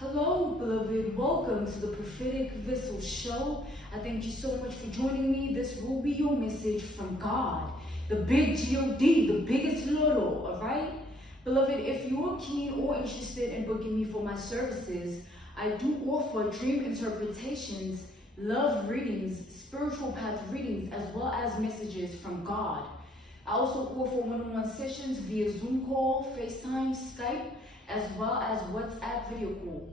Hello, beloved. Welcome to the Prophetic Vessel Show. I thank you so much for joining me. This will be your message from God, the big G-O-D, the biggest Loro, all right? Beloved, if you're keen or interested in booking me for my services, I do offer dream interpretations, love readings, spiritual path readings, as well as messages from God. I also offer one-on-one sessions via Zoom call, FaceTime, Skype, as well as WhatsApp video call.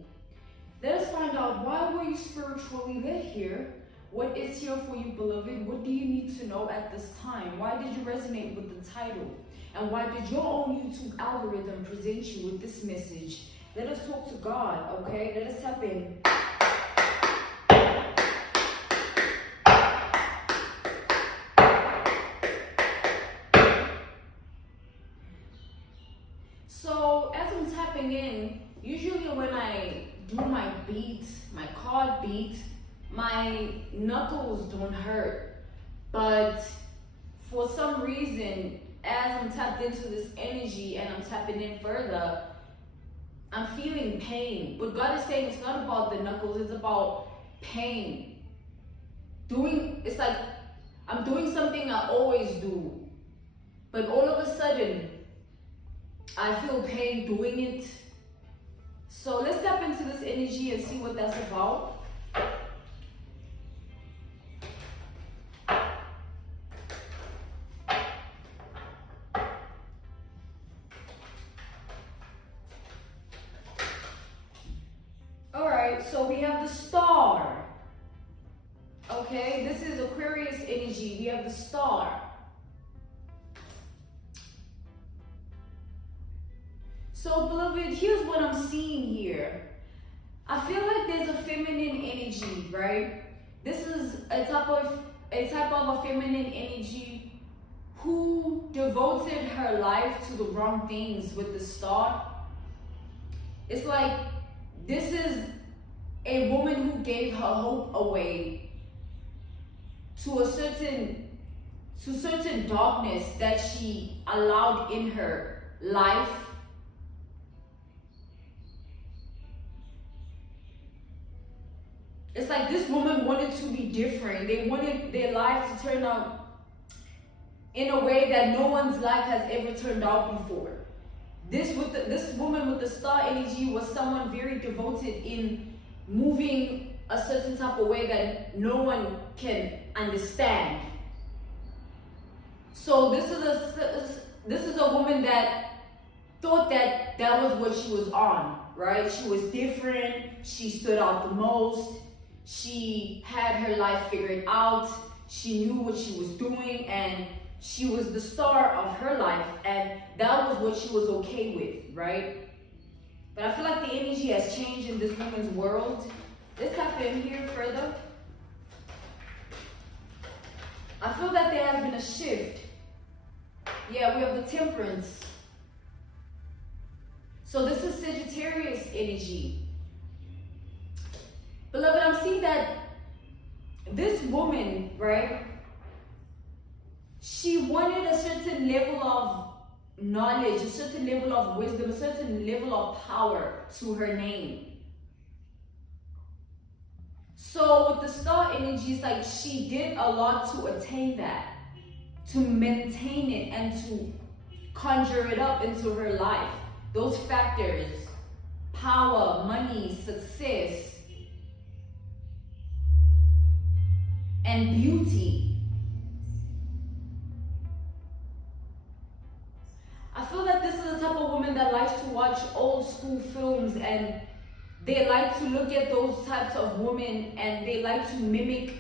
Let us find out, why were you spiritually led here? What is here for you, beloved? What do you need to know at this time? Why did you resonate with the title? And why did your own YouTube algorithm present you with this message? Let us talk to God, okay? Let us tap in. So as I'm tapping in, usually when I do my beat, my card beat, my knuckles don't hurt. But for some reason, as I'm tapped into this energy and I'm tapping in further, I'm feeling pain. What God is saying, it's not about the knuckles, it's about pain. It's like I'm doing something I always do, but all of a sudden, I feel pain doing it. So let's tap into this energy and see what that's about. All right, so we have the star. Okay, this is Aquarius energy. We have the star. So, beloved, here's what I'm seeing here. I feel like there's a feminine energy, right? This is a type of a feminine energy who devoted her life to the wrong things with the star. It's like this is a woman who gave her hope away to certain darkness that she allowed in her life. It's like this woman wanted to be different. They wanted their life to turn out in a way that no one's life has ever turned out before. This woman with the star energy was someone very devoted in moving a certain type of way that no one can understand. So this is a woman that thought that was what she was on, right? She was different. She stood out the most. She had her life figured out. She knew what she was doing, and she was the star of her life, and that was what she was okay with, right? But I feel like the energy has changed in this woman's world. Let's tap in here further. I feel that there has been a shift. Yeah, we have the Temperance. So this is Sagittarius energy. Beloved, I'm seeing that this woman, right, she wanted a certain level of knowledge, a certain level of wisdom, a certain level of power to her name. So with the star energy, it's like she did a lot to attain that, to maintain it, and to conjure it up into her life. Those factors: power, money, success, and beauty. I feel that this is the type of woman that likes to watch old school films, and they like to look at those types of women and they like to mimic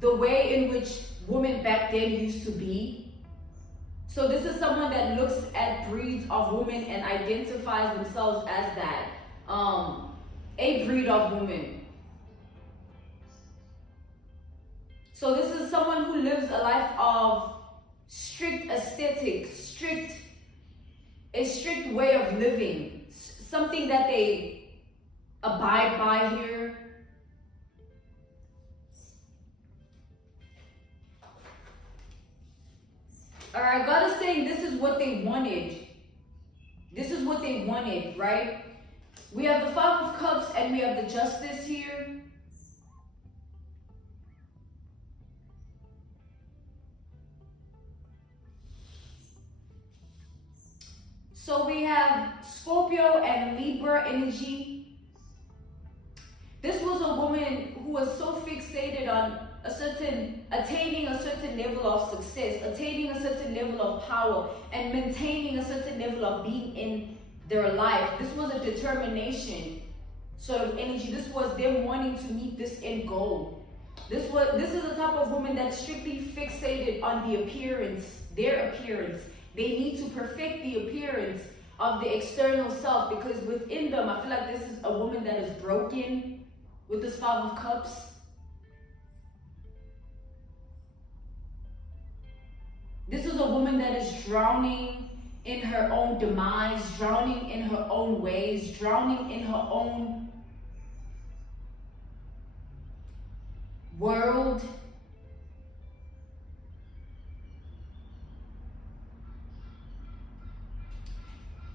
the way in which women back then used to be. So this is someone that looks at breeds of women and identifies themselves as that, a breed of woman. So this is someone who lives a life of strict aesthetics, a strict way of living, something that they abide by here. All right, God is saying this is what they wanted. This is what they wanted, right? We have the Five of and we have the Justice here. So we have Scorpio and Libra energy. This was a woman who was so fixated on attaining a certain level of success, attaining a certain level of power, and maintaining a certain level of being in their life. This was a determination sort of energy. This was them wanting to meet this end goal. This is the type of woman that's strictly fixated on the appearance, their appearance. They need to perfect the appearance of the external self, because within them, I feel like this is a woman that is broken with this Five of Cups. This is a woman that is drowning in her own demise, drowning in her own ways, drowning in her own world.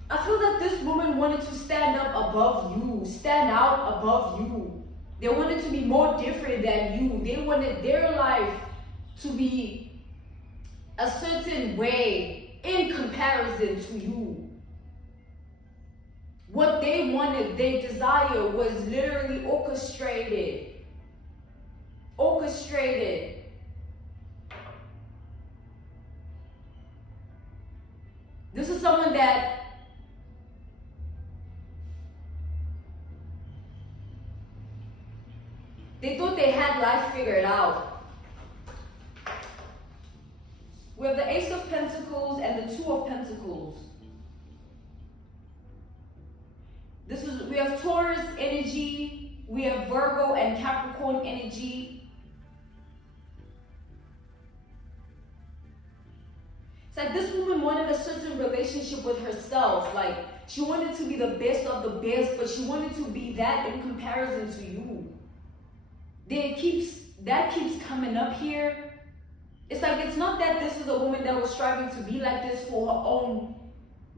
I feel that this woman wanted to stand up above you, stand out above you. They wanted to be more different than you. They wanted their life to be a certain way in comparison to you. What they wanted, their desire, was literally orchestrated. Orchestrated. This is someone that they thought they had life figured out. We have the Ace of Pentacles and the Two of Pentacles. We have Taurus energy, we have Virgo and Capricorn energy. It's like this woman wanted a certain relationship with herself. Like, she wanted to be the best of the best, but she wanted to be that in comparison to you. That keeps coming up here. It's like, it's not that this is a woman that was striving to be like this for her own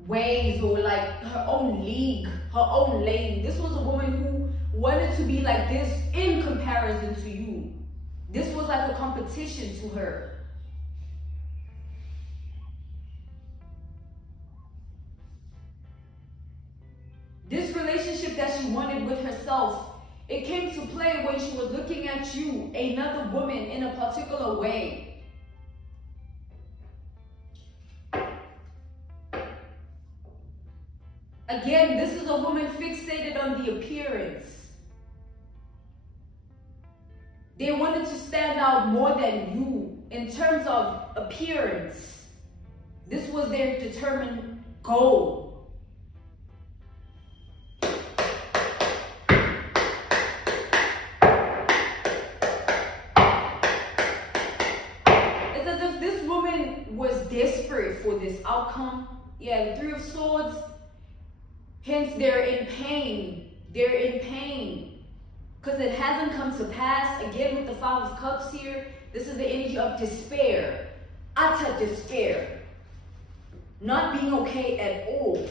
ways or like her own league, her own lane. This was a woman who wanted to be like this in comparison to you. This was like a competition to her. This relationship that she wanted with herself, it came to play when she was looking at you, another woman, in a particular way. Again, this is a woman fixated on the appearance. They wanted to stand out more than you in terms of appearance. This was their determined goal. Desperate for this outcome. Yeah, the Three of Swords. Hence, they're in pain. They're in pain because it hasn't come to pass. Again, with the Five of Cups here, this is the energy of despair. Utter despair. Not being okay at all.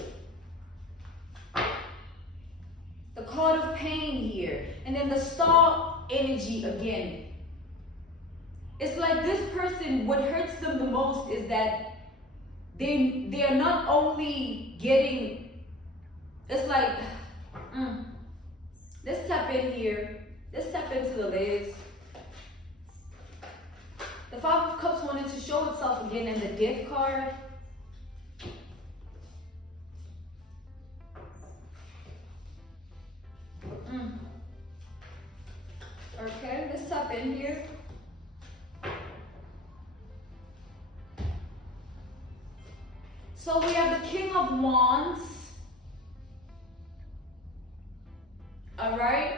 The card of pain here. And then the Star energy again. It's like this person, what hurts them the most is that they are not only getting, it's like, let's tap in here. Let's tap into the layers. The Five of Cups wanted to show itself again in the Death card. Okay, let's tap in here. So we have the King of Wands. All right.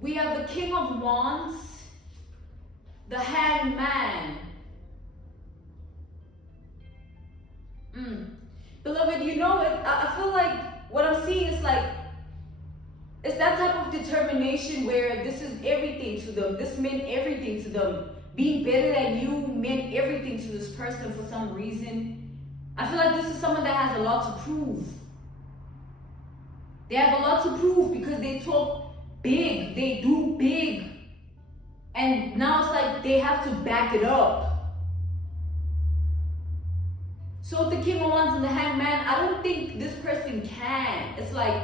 We have the King of Wands, the Hangman. Beloved, you know it. I feel like what I'm seeing is like, it's that type of determination where this is everything to them. This meant everything to them. Being better than you meant everything to this person for some reason. I feel like this is someone that has a lot to prove. They have a lot to prove because they talk big, they do big. And now it's like they have to back it up. So the King of Wands and the Hanged Man, I don't think this person can. It's like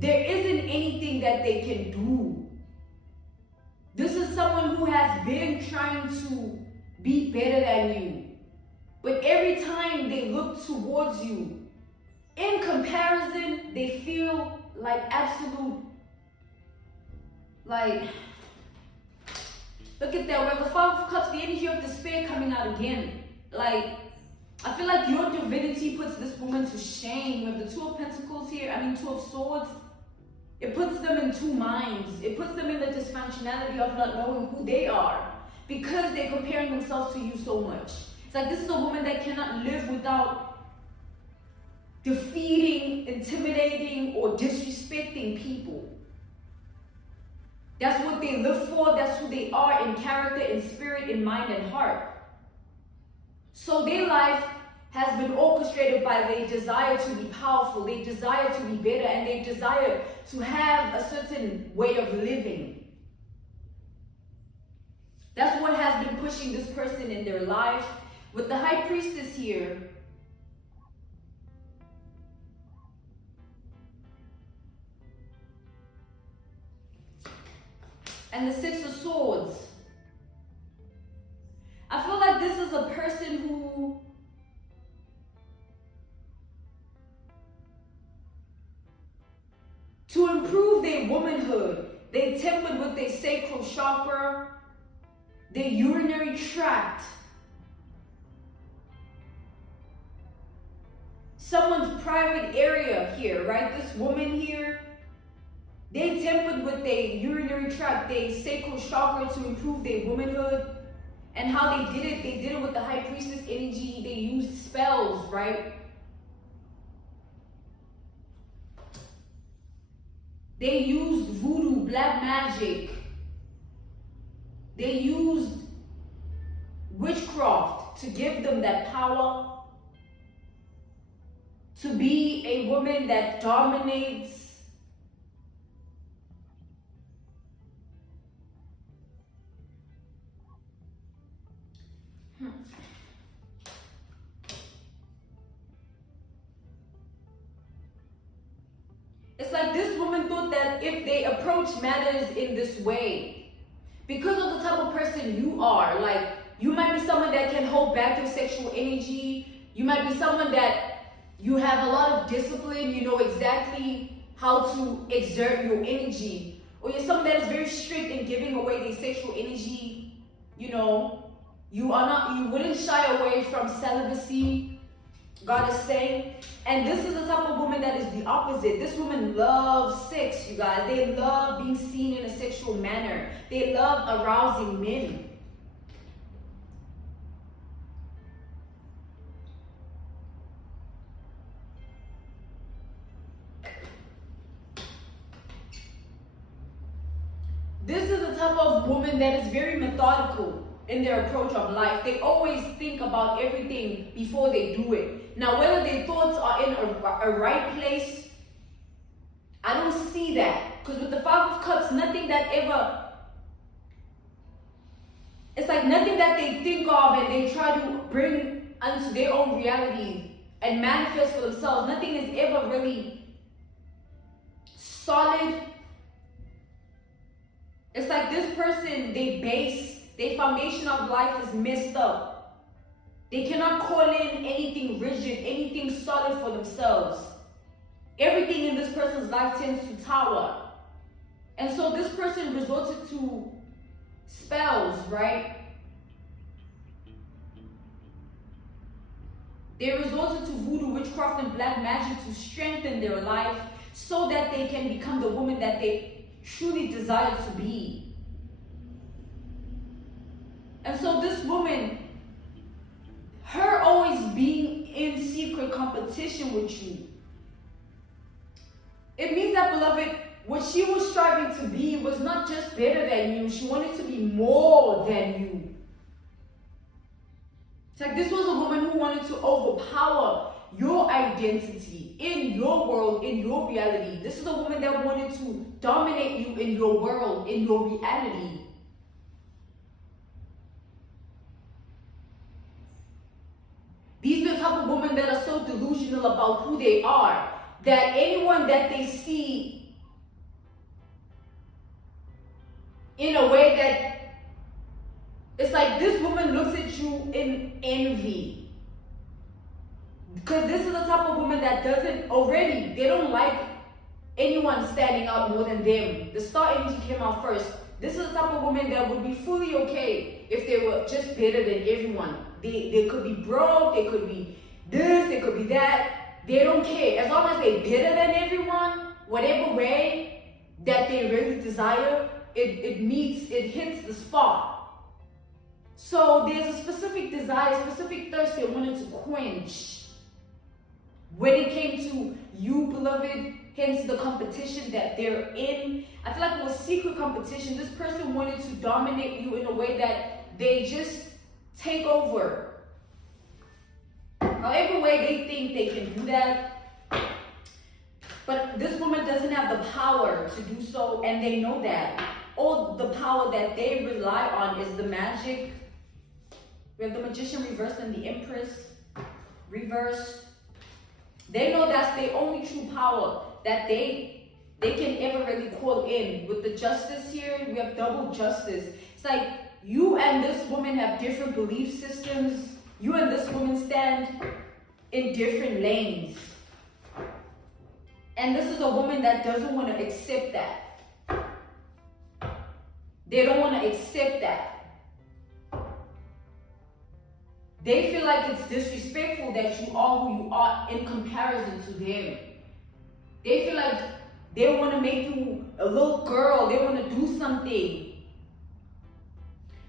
there isn't anything that they can do. This is someone who has been trying to be better than you. But every time they look towards you, in comparison, they feel like absolute, like, look at that, where the Five of Cups, the energy of despair coming out again. Like, I feel like your divinity puts this woman to shame. With the Two of Pentacles here, Two of Swords, it puts them in two minds. It puts them in the dysfunctionality of not knowing who they are because they're comparing themselves to you so much. It's like this is a woman that cannot live without defeating, intimidating, or disrespecting people. That's what they live for. That's who they are in character, in spirit, in mind, and heart. So their life has been orchestrated by their desire to be powerful, their desire to be better, and their desire to have a certain way of living. That's what has been pushing this person in their life. With the High Priestess here, and the Six of Swords, I feel like this is a person who to improve their womanhood, they tempered with their sacral chakra, their urinary tract, someone's private area here, right? This woman here, they tempered with their urinary tract, their sacral chakra to improve their womanhood. And how they did it with the High Priestess energy. They used spells, right? They used voodoo, black magic. They used witchcraft to give them that power to be a woman that dominates. It's like this woman thought that if they approach matters in this way, because of the type of person you are, like you might be someone that can hold back your sexual energy. You might be someone that you have a lot of discipline. You know exactly how to exert your energy. Or you're someone that is very strict in giving away their sexual energy. You know, you wouldn't shy away from celibacy. God is saying, and this is the type of woman that is the opposite. This woman loves sex, you guys. They love being seen in a sexual manner. They love arousing men. This is the type of woman that is very methodical in their approach of life. They always think about everything before they do it. Now, whether their thoughts are in a right place, I don't see that. Because with the Five of Cups, nothing that ever, it's like nothing that they think of and they try to bring unto their own reality and manifest for themselves. Nothing is ever really solid. It's like this person, their foundation of life is messed up. They cannot call in anything rigid, anything solid for themselves. Everything in this person's life tends to tower. And so this person resorted to spells, right? They resorted to voodoo, witchcraft, and black magic to strengthen their life so that they can become the woman that they truly desire to be. And so this woman, her always being in secret competition with you, it means that, beloved, what she was striving to be was not just better than you. She wanted to be more than you. It's like this was a woman who wanted to overpower your identity, in your world, in your reality. This is a woman that wanted to dominate you in your world, in your reality. These are the type of women that are so delusional about who they are, that anyone that they see in a way that it's like this woman looks at you in envy. Because this is the type of woman that they don't like anyone standing out more than them. The star energy came out first. This is the type of woman that would be fully okay if they were just better than everyone. They could be broke, they could be this, they could be that. They don't care. As long as they're better than everyone, whatever way that they really desire, it hits the spot. So there's a specific desire, specific thirst they wanted to quench. When it came to you, beloved, hence the competition that they're in. I feel like it was secret competition. This person wanted to dominate you in a way that they just take over. However way they think they can do that. But this woman doesn't have the power to do so, and they know that. All the power that they rely on is the magic. We have the Magician reversed and the Empress reversed. They know that's the only true power that they can ever really call in. With the Justice here, we have double justice. It's like you and this woman have different belief systems. You and this woman stand in different lanes. And this is a woman that doesn't want to accept that. They don't want to accept that. They feel like it's disrespectful that you are who you are in comparison to them. They feel like they want to make you a little girl. They want to do something.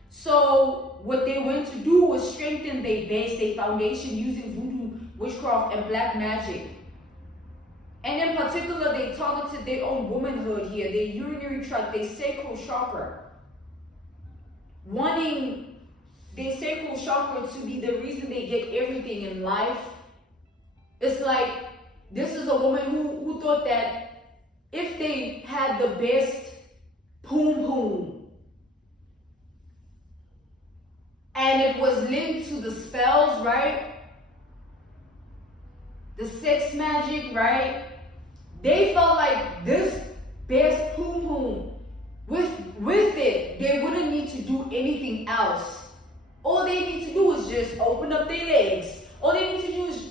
So what they went to do was strengthen their base, their foundation using voodoo, witchcraft, and black magic. And in particular, they targeted their own womanhood here, their urinary tract, their sacral chakra. Wanting their sacral chakra to be the reason they get everything in life. It's like, this is a woman who thought that if they had the best poom, and it was linked to the spells, right? The sex magic, right? They felt like this best poom, with it, they wouldn't need to do anything else. All they need to do is just open up their legs. All they need to do is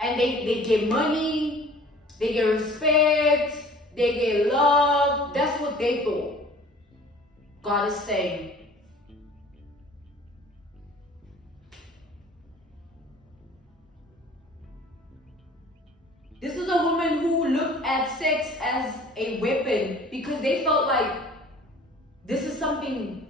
and they get money, they get respect, they get love. That's what they thought. God is saying. This is a woman who looked at sex as a weapon because they felt like this is something,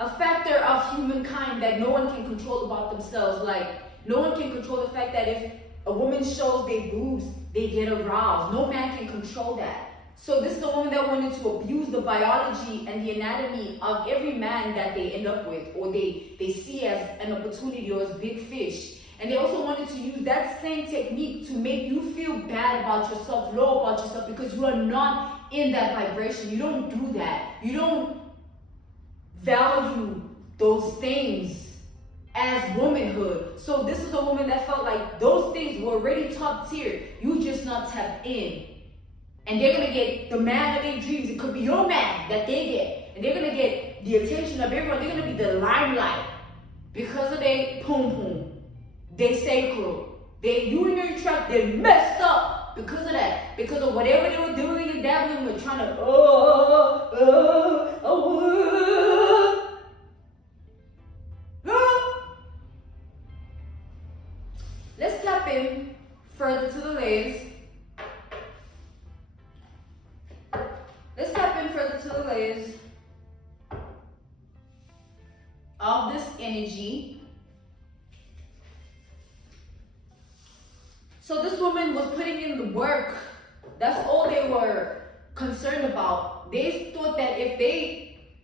a factor of humankind that no one can control about themselves. Like, no one can control the fact that if a woman shows their boobs, they get aroused. No man can control that. So this is a woman that wanted to abuse the biology and the anatomy of every man that they end up with, or they see as an opportunity or as big fish. And they also wanted to use that same technique to make you feel bad about yourself, low about yourself, because you are not in that vibration. You don't do that. You don't value those things as womanhood. So this is a woman that felt like those things were already top tier. You just not tapped in. And they're going to get the man of their dreams. It could be your man that they get. And they're going to get the attention of everyone. They're going to be the limelight because of their poom. They sacral, their urinary tract, they messed up because of that. Because of whatever they were doing and dabbling with, trying to, Let's tap in further to the layers. Let's tap in further to the layers of this energy. So this woman was putting in the work. That's all they were concerned about. They thought that if they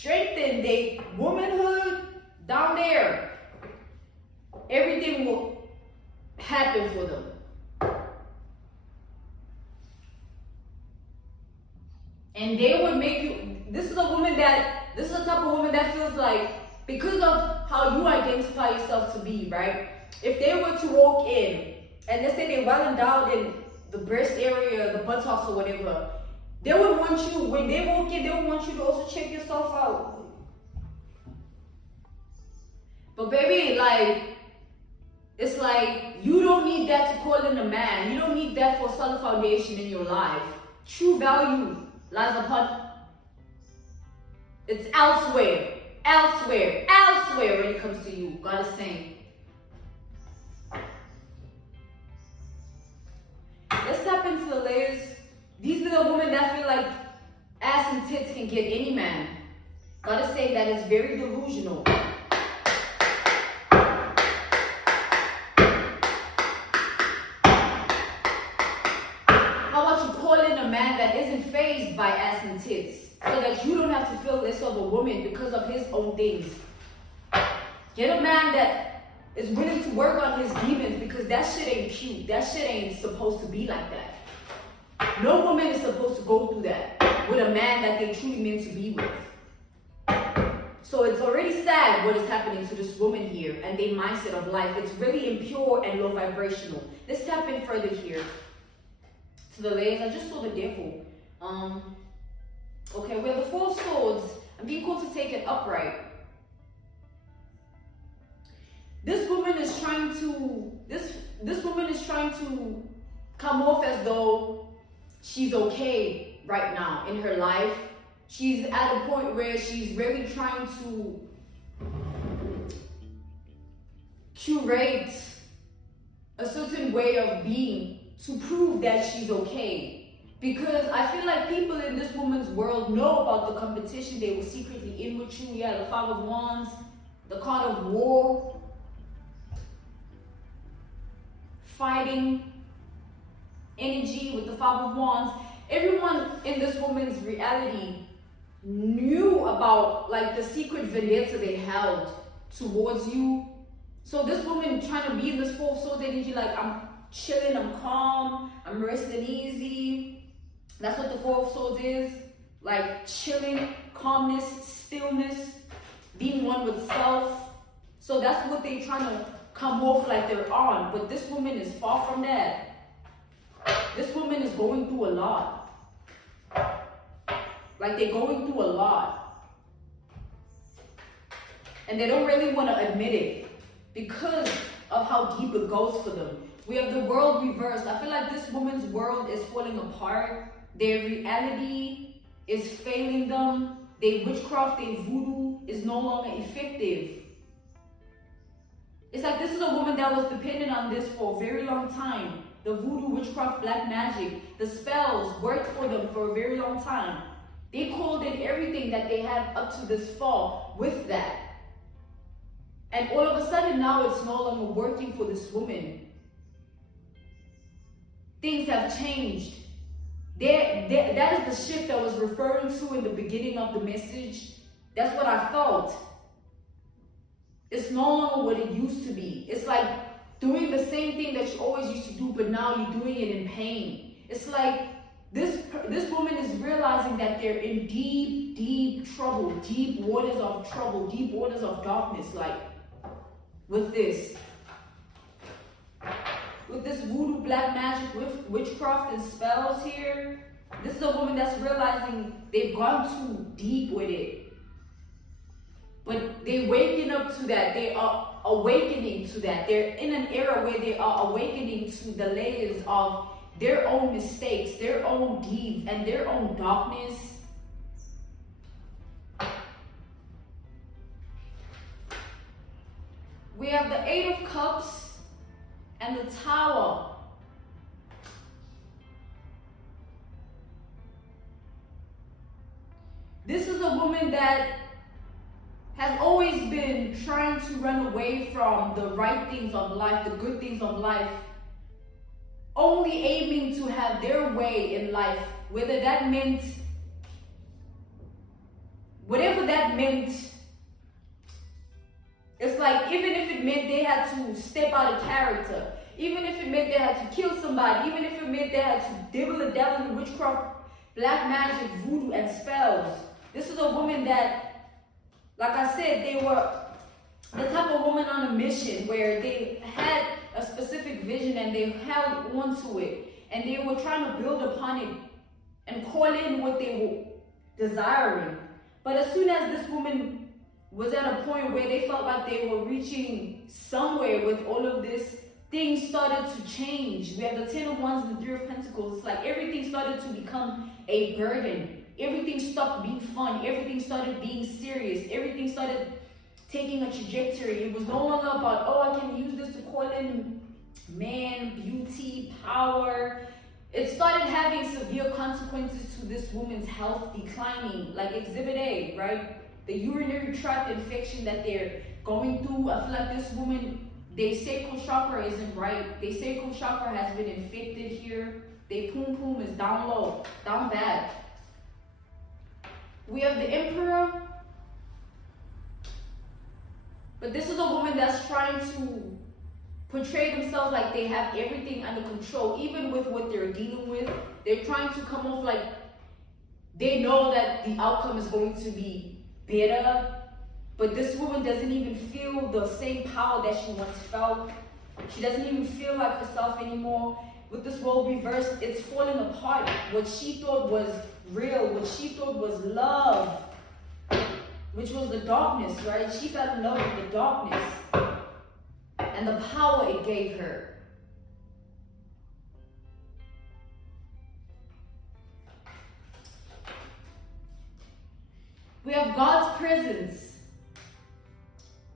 strengthen their womanhood down there. Everything will happen for them. And they would make you, this is the type of woman that feels like, because of how you identify yourself to be, right? If they were to walk in, and let's say they're well endowed in the breast area, the buttocks or whatever, they would want you, when they walk in, they would want you to also check yourself out. But baby, like, it's like, you don't need that to call in a man. You don't need that for a solid foundation in your life. True value lies upon, it's elsewhere when it comes to you. God is saying. Let's tap into the layers. These are the women that feel like ass and tits can get any man. God is saying that it's very delusional. How about you call in a man that isn't fazed by ass and tits, so that you don't have to feel less of a woman because of his own things. Get a man that is willing to work on his demons, because that shit ain't cute. That shit ain't supposed to be like that. No woman is supposed to go through that with a man that they truly meant to be with. So it's already sad what is happening to this woman here and their mindset of life. It's really impure and low vibrational. Let's tap in further here to the layers. I just saw the devil. Okay, we have the Four of Swords. I'm being called to take it upright. This woman is trying to come off as though she's okay right now in her life. She's at a point where she's really trying to curate a certain way of being to prove that she's okay. Because I feel like people in this woman's world know about the competition they were secretly in with you. Yeah, the Five of Wands, the card of war, fighting energy with the Five of Wands. Everyone in this woman's reality knew about like the secret vendetta they held towards you. So this woman trying to be in this Four of Swords energy, like, I'm chilling, I'm calm, I'm resting easy. That's what the Four of Swords is. Like chilling, calmness, stillness, being one with self. So that's what they're trying to come off like they're on. But this woman is far from that. This woman is going through a lot. Like, they're going through a lot. And they don't really want to admit it because of how deep it goes for them. We have the world reversed. I feel like this woman's world is falling apart. Their reality is failing them. Their witchcraft, their voodoo is no longer effective. It's like this is a woman that was dependent on this for a very long time. The voodoo, witchcraft, black magic, the spells worked for them for a very long time. They called in everything that they had up to this fall with that. And all of a sudden now it's no longer working for this woman. Things have changed. That is the shift I was referring to in the beginning of the message. That's what I felt. It's no longer what it used to be. It's like doing the same thing that you always used to do, but now you're doing it in pain. It's like this woman is realizing that they're in deep, deep trouble, deep waters of trouble, deep waters of darkness, like with this. With this voodoo, black magic, with witchcraft and spells here. This is a woman that's realizing they've gone too deep with it. But they're waking up to that. They are awakening to that. They're in an era where they are awakening to the layers of their own mistakes, their own deeds, and their own darkness. We have the Eight of Cups and the Tower. This is a woman that has always been trying to run away from the right things of life, the good things of life, only aiming to have their way in life, whether that meant whatever that meant. It's like, even if it meant they had to step out of character, even if it meant they had to kill somebody, even if it meant they had to dibble and dabble in witchcraft, black magic, voodoo, and spells. This is a woman that, like I said, they were the type of woman on a mission where they had a specific vision and they held on to it. And they were trying to build upon it and call in what they were desiring. But as soon as this woman was at a point where they felt like they were reaching somewhere with all of this, things started to change. We have the 10 of Wands and the 3 of Pentacles. It's like everything started to become a burden. Everything stopped being fun. Everything started being serious. Everything started taking a trajectory. It was no longer about, oh, I can use this to call in man, beauty, power. It started having severe consequences to this woman's health declining, like Exhibit A, right? The urinary tract infection that they're going through. I feel like this woman, their sacral chakra isn't right. Their sacral chakra has been infected here. Their poom poom is down low, down bad. We have the Emperor. But this is a woman that's trying to portray themselves like they have everything under control, even with what they're dealing with. They're trying to come off like they know that the outcome is going to be better, but this woman doesn't even feel the same power that she once felt. She doesn't even feel like herself anymore. With this role reversed, it's falling apart. What she thought was real, what she thought was love, which was the darkness, right? She fell in love with the darkness and the power it gave her. We have God's presence.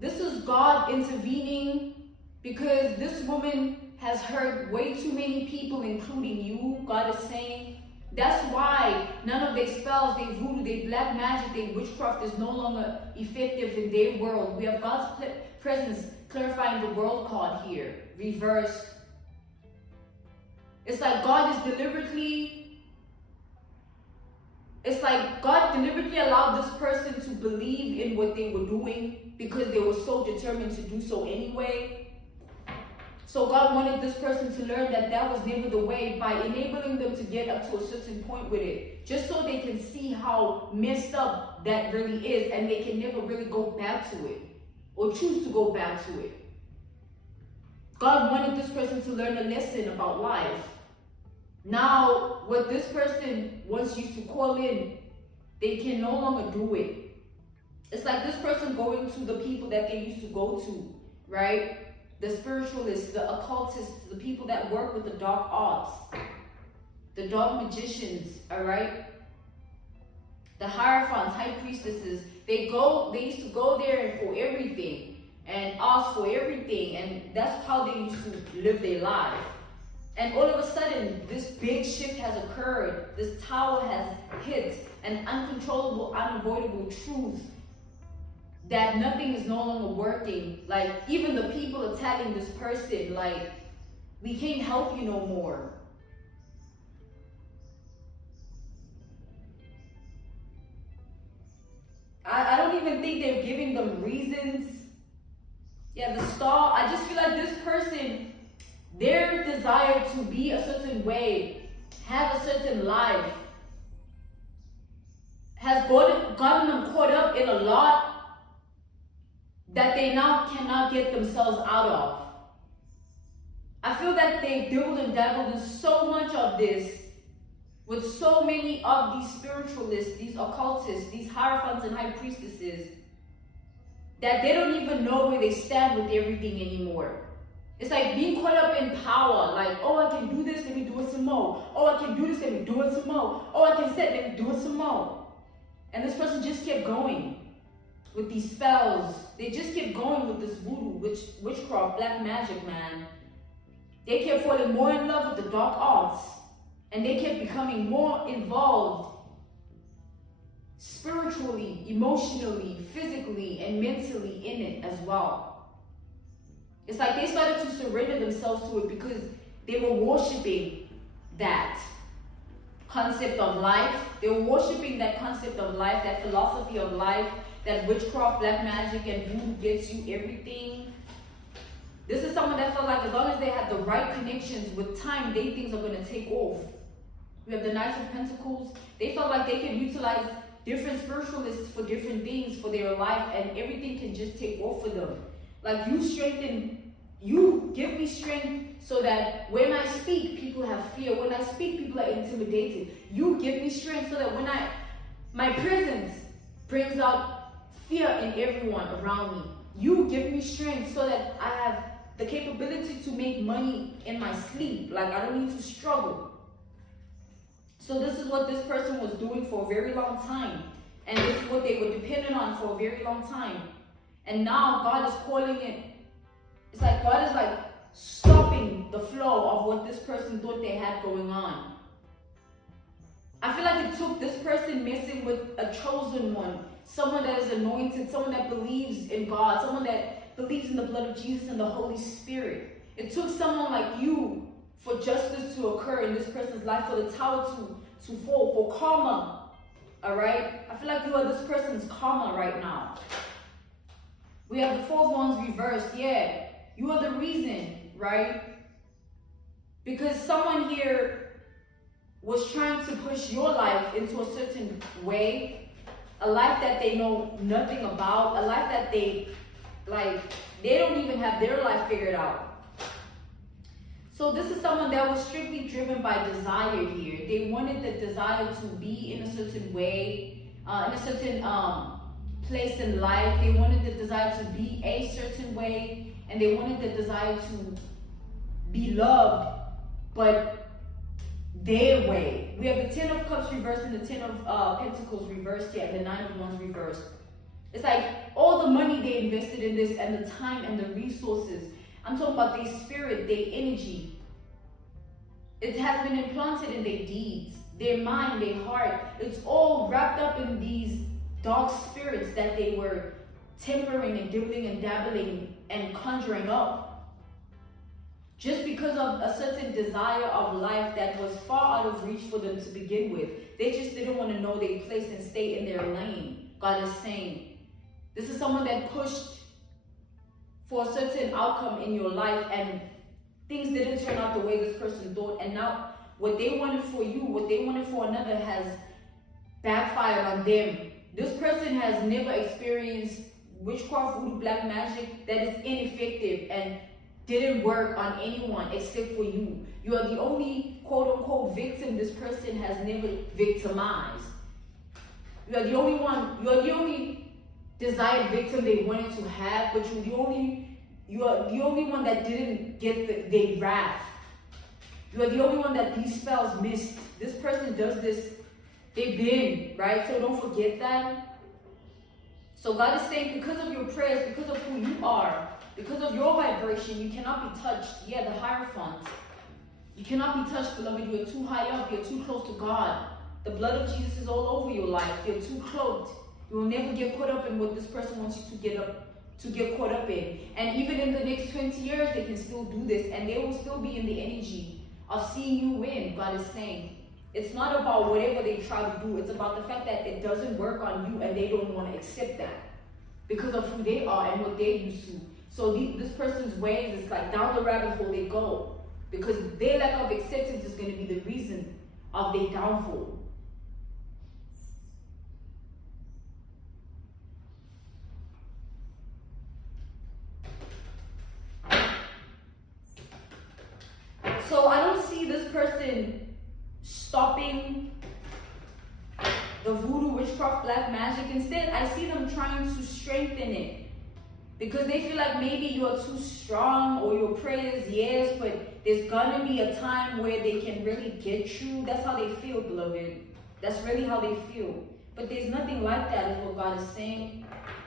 This is God intervening because this woman has hurt way too many people, including you. God is saying that's why none of their spells, their voodoo, their black magic, their witchcraft is no longer effective in their world. We have God's presence clarifying the world card here, reversed. It's like God deliberately allowed this person to believe in what they were doing because they were so determined to do so anyway. So God wanted this person to learn that that was never the way by enabling them to get up to a certain point with it, just so they can see how messed up that really is and they can never really go back to it or choose to go back to it. God wanted this person to learn a lesson about life. Now, what this person once used to call in, they can no longer do it. It's like this person going to the people that they used to go to, right? The spiritualists, the occultists, the people that work with the dark arts, the dark magicians, all right? The hierophants, high priestesses, they used to go there for everything and ask for everything, and that's how they used to live their life. And all of a sudden, this big shift has occurred. This tower has hit an uncontrollable, unavoidable truth that nothing is no longer working. Like, even the people are telling this person, like, we can't help you no more. I don't even think they're giving them reasons. Yeah, the star, I just feel like this person, their desire to be a certain way, have a certain life, has gotten them caught up in a lot that they now cannot get themselves out of. I feel that they've dabbled and dabbled in so much of this with so many of these spiritualists, these occultists, these hierophants and high priestesses, that they don't even know where they stand with everything anymore. It's like being caught up in power, like, oh, I can do this, let me do it some more. Oh, I can do this, let me do it some more. Oh, I can set, let me do it some more. And this person just kept going with these spells. They just kept going with this voodoo, witchcraft, black magic, man. They kept falling more in love with the dark arts. And they kept becoming more involved spiritually, emotionally, physically, and mentally in it as well. It's like they started to surrender themselves to it because they were worshiping that concept of life. They were worshiping that concept of life, that philosophy of life, that witchcraft, black magic, and voodoo gets you everything. This is someone that felt like as long as they had the right connections with time, things are going to take off. We have the Knights of Pentacles. They felt like they can utilize different spiritualists for different things for their life, and everything can just take off for them. Like, you give me strength so that when I speak, people have fear. When I speak, people are intimidated. You give me strength so that my presence brings out fear in everyone around me. You give me strength so that I have the capability to make money in my sleep. Like, I don't need to struggle. So this is what this person was doing for a very long time. And this is what they were dependent on for a very long time. And now God is calling it. It's like God is like stopping the flow of what this person thought they had going on. I feel like it took this person messing with a chosen one. Someone that is anointed, someone that believes in God, someone that believes in the blood of Jesus and the Holy Spirit. It took someone like you for justice to occur in this person's life, for the tower to fall, for karma. Alright? I feel like you are this person's karma right now. We have the fourth ones reversed. Yeah, you are the reason, right? Because someone here was trying to push your life into a certain way. A life that they know nothing about, a life that they don't even have their life figured out. So this is someone that was strictly driven by desire here. They wanted the desire to be in a certain way, in a certain place in life. They wanted the desire to be a certain way, and they wanted the desire to be loved, but their way. We have the Ten of Cups reversed and the Ten of Pentacles reversed here, and the Nine of Wands reversed. It's like all the money they invested in this, and the time and the resources. I'm talking about their spirit, their energy. It has been implanted in their deeds, their mind, their heart. It's all wrapped up in these dark spirits that they were tempering and dibbling and dabbling and conjuring up. Just because of a certain desire of life that was far out of reach for them to begin with. They just didn't want to know their place and stay in their lane. God is saying, this is someone that pushed for a certain outcome in your life, and things didn't turn out the way this person thought. And now what they wanted for you, what they wanted for another, has backfired on them. This person has never experienced witchcraft, voodoo, black magic that is ineffective and didn't work on anyone except for you. You are the only quote-unquote victim this person has never victimized. You are the only one, you are the only desired victim they wanted to have, but you are the only one that didn't get their wrath. You are the only one that these spells missed. This person does this, they've been, right? So don't forget that. So God is saying, because of your prayers, because of who you are, because of your vibration, you cannot be touched. Yeah, the Hierophant. You cannot be touched, beloved. You are too high up. You're too close to God. The blood of Jesus is all over your life. You're too cloaked. You will never get caught up in what this person wants you to get caught up in. And even in the next 20 years, they can still do this, and they will still be in the energy of seeing you win. God is saying, it's not about whatever they try to do. It's about the fact that it doesn't work on you, and they don't want to accept that because of who they are and what they're used to. So this person's ways is like down the rabbit hole they go, because their lack of acceptance is going to be the reason of their downfall. So I don't see this person stopping the voodoo, witchcraft, black magic. Instead, I see them trying to strengthen it. Because they feel like maybe you are too strong, or your prayers, yes, but there's gonna be a time where they can really get you. That's how they feel, beloved. That's really how they feel. But there's nothing like that, is what God is saying.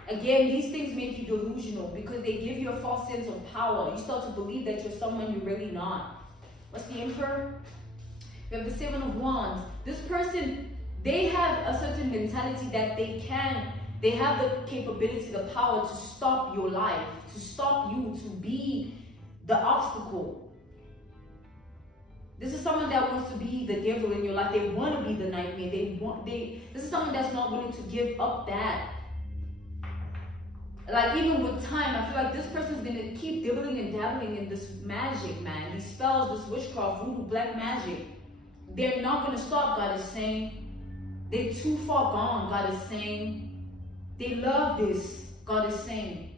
Again, these things make you delusional because they give you a false sense of power. You start to believe that you're someone you're really not. What's the Emperor? We have the Seven of Wands. This person, they have a certain mentality that they have the capability, the power to stop your life, to stop you, to be the obstacle. This is someone that wants to be the devil in your life. They want to be the nightmare. This is someone that's not willing to give up that. Like, even with time, I feel like this person's gonna keep dibbling and dabbling in this magic, man. These spells, this witchcraft, voodoo, black magic. They're not gonna stop, God is saying. They're too far gone, God is saying. They love this, God is saying.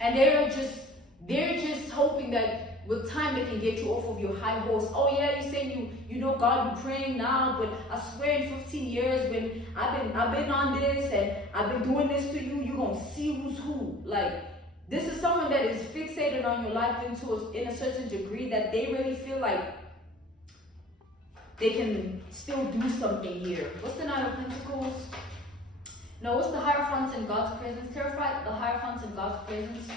And they're just hoping that with time they can get you off of your high horse. Oh yeah, you saying you know God, you praying now, but I swear in 15 years when I've been on this and I've been doing this to you, you're gonna see who's who. Like, this is someone that is fixated on your life in a certain degree that they really feel like they can still do something here. What's the Nine of Pentacles? No, what's the Hierophants in God's presence? Terrify the Hierophants in God's presence.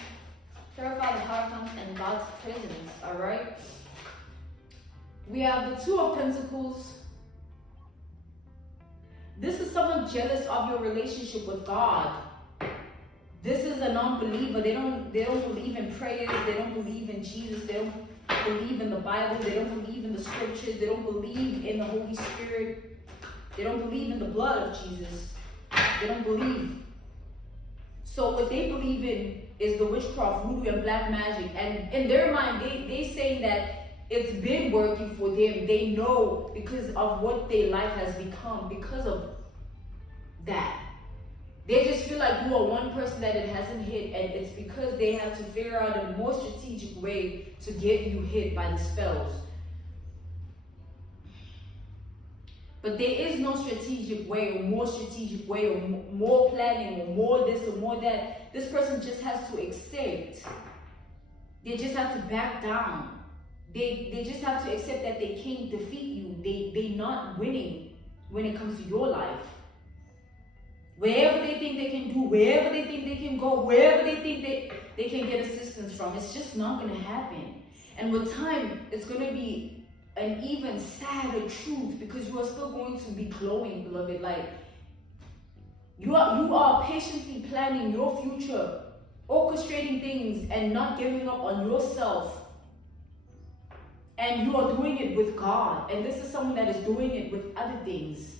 Terrify the Hierophants in God's presence, alright? We have the Two of Pentacles. This is someone jealous of your relationship with God. This is a non-believer. They don't believe in prayers. They don't believe in Jesus. They don't believe in the Bible. They don't believe in the scriptures. They don't believe in the Holy Spirit. They don't believe in the blood of Jesus. They don't believe. So what they believe in is the witchcraft, voodoo, and black magic. And in their mind, they saying that it's been working for them. They know because of what their life has become, because of that. They just feel like you are one person that it hasn't hit, and it's because they have to figure out a more strategic way to get you hit by the spells. But there is no strategic way, or more strategic way, or more planning, or more this, or more that. This person just has to accept. They just have to back down. They just have to accept that they can't defeat you. They're not winning when it comes to your life. Wherever they think they can do, wherever they think they can go, wherever they think they can get assistance from, it's just not going to happen. And with time, it's going to be an even sadder truth, because you are still going to be glowing, beloved. Like, you are patiently planning your future, orchestrating things and not giving up on yourself. And you are doing it with God. And this is someone that is doing it with other things.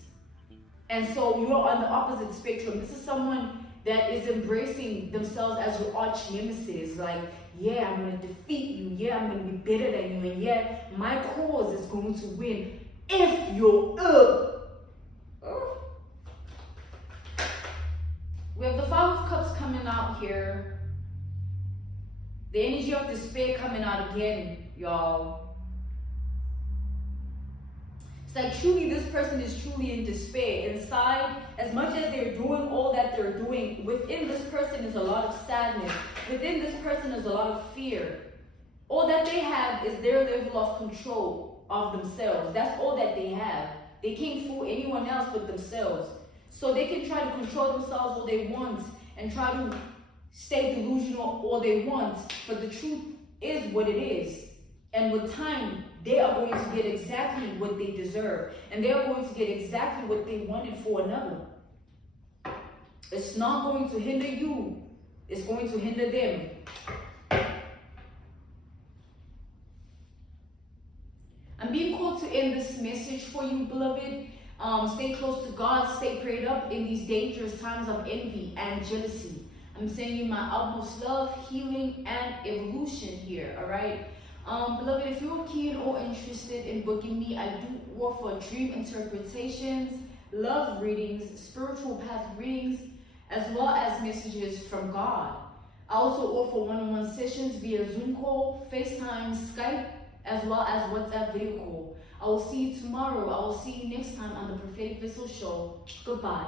And so you're on the opposite spectrum. This is someone that is embracing themselves as your arch nemesis. Like, yeah, I'm going to defeat you. Yeah, I'm going to be better than you. And yeah, my cause is going to win if you're We have the Five of Cups coming out here. The energy of despair coming out again, y'all. It's like truly this person is truly in despair. Inside, as much as they're doing all that they're doing, within this person is a lot of sadness. Within this person is a lot of fear. All that they have is their level of control of themselves. That's all that they have. They can't fool anyone else but themselves. So they can try to control themselves all they want and try to stay delusional all they want. But the truth is what it is. And with time, they are going to get exactly what they deserve. And they are going to get exactly what they wanted for another. It's not going to hinder you. It's going to hinder them. I'm being called to end this message for you, beloved. Stay close to God. Stay prayed up in these dangerous times of envy and jealousy. I'm sending you my utmost love, healing, and evolution here, all right? Beloved, if you're keen or interested in booking me, I do offer dream interpretations, love readings, spiritual path readings, as well as messages from God. I also offer one-on-one sessions via Zoom call, FaceTime, Skype, as well as WhatsApp video call. I will see you tomorrow. I will see you next time on the Prophetic Vessel Show. Goodbye.